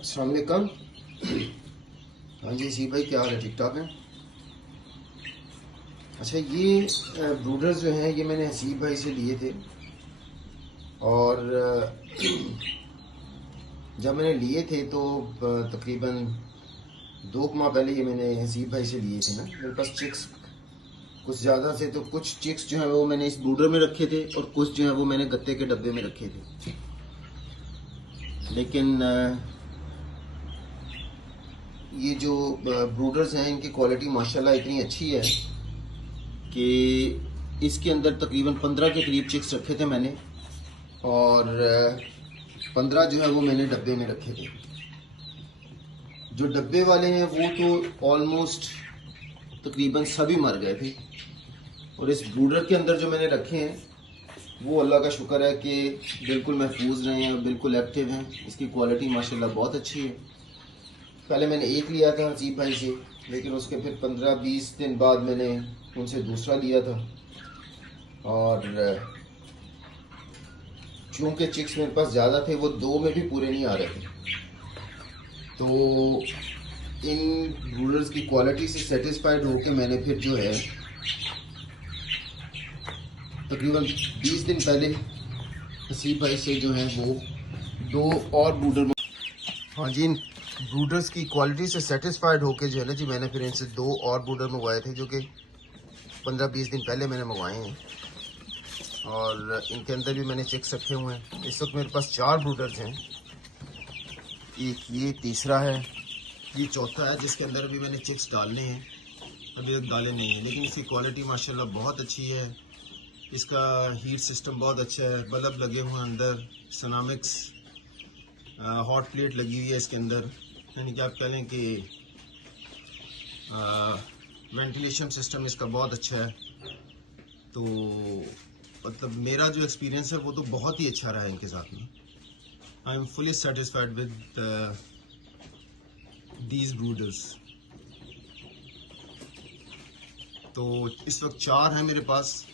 अस्सलाम वालेकुम। हाँ जी सी भाई, क्या हाल है? ठीक ठाक हैं? अच्छा, ये ब्रूडर्स जो हैं ये मैंने हसीब भाई से लिए थे। और जब मैंने लिए थे तो तकरीबन 2 माह पहले ये मैंने हसीब भाई से लिए थे ना। मेरे पास चिक्स कुछ ज़्यादा थे, तो कुछ चिक्स जो है वो मैंने इस ब्रूडर में रखे थे और कुछ जो है वो मैंने गत्ते के डब्बे में रखे थे। लेकिन ये जो ब्रूडर्स हैं इनकी क्वालिटी माशाल्लाह इतनी अच्छी है कि इसके अंदर तकरीबन 15 के करीब चिक्स रखे थे मैंने, और 15 जो है वो मैंने डब्बे में रखे थे। जो डब्बे वाले हैं वो तो ऑलमोस्ट तकरीबन सभी मर गए थे, और इस ब्रूडर के अंदर जो मैंने रखे हैं वो अल्लाह का शुक्र है कि बिल्कुल महफूज रहे हैं और बिल्कुल एक्टिव हैं। इसकी क्वालिटी माशाल्लाह बहुत अच्छी है। पहले मैंने एक लिया था हसीब भाई से, लेकिन उसके फिर 15-20 दिन बाद मैंने उनसे दूसरा लिया था, और चूँकि चिक्स मेरे पास ज़्यादा थे, वो 2 में भी पूरे नहीं आ रहे थे, तो इन ब्रूडर्स की क्वालिटी से सेटिस्फाइड होकर मैंने फिर जो है तकरीबन 20 दिन पहले हसीब भाई से जो है वो 2 और ब्रूडर, हाँ जी, इन ब्रूडर्स की क्वालिटी से सेटिस्फाइड होकर जो है ना जी, मैंने फिर इनसे 2 और ब्रूडर मंगवाए थे, जो कि 15-20 दिन पहले मैंने मंगवाए हैं। और इनके अंदर भी मैंने चिक्स रखे हुए हैं। इस वक्त मेरे पास 4 ब्रूडर्स हैं। एक ये तीसरा है, ये चौथा है जिसके अंदर भी मैंने चिक्स डालने हैं, अभी तक डाले नहीं हैं, लेकिन इसकी क्वालिटी माशाल्लाह बहुत अच्छी है। इसका हीट सिस्टम बहुत अच्छा है, बल्ब लगे हुए हैं अंदर, सनामिक्स हॉट प्लेट लगी हुई है इसके अंदर, यानी कि आप कह लें कि वेंटिलेशन सिस्टम इसका बहुत अच्छा है। तो मतलब मेरा जो एक्सपीरियंस है वो तो बहुत ही अच्छा रहा है इनके साथ में। I am fully satisfied with these brothers. तो इस वक्त 4 हैं मेरे पास,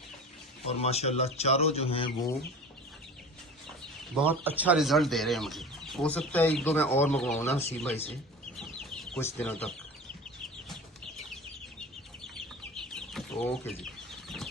और माशाल्लाह चारों जो हैं वो बहुत अच्छा रिजल्ट दे रहे हैं मुझे। हो सकता है 1-2 मैं और मंगवाऊँ ना हसीब भाई से कुछ दिनों तक। ओके जी।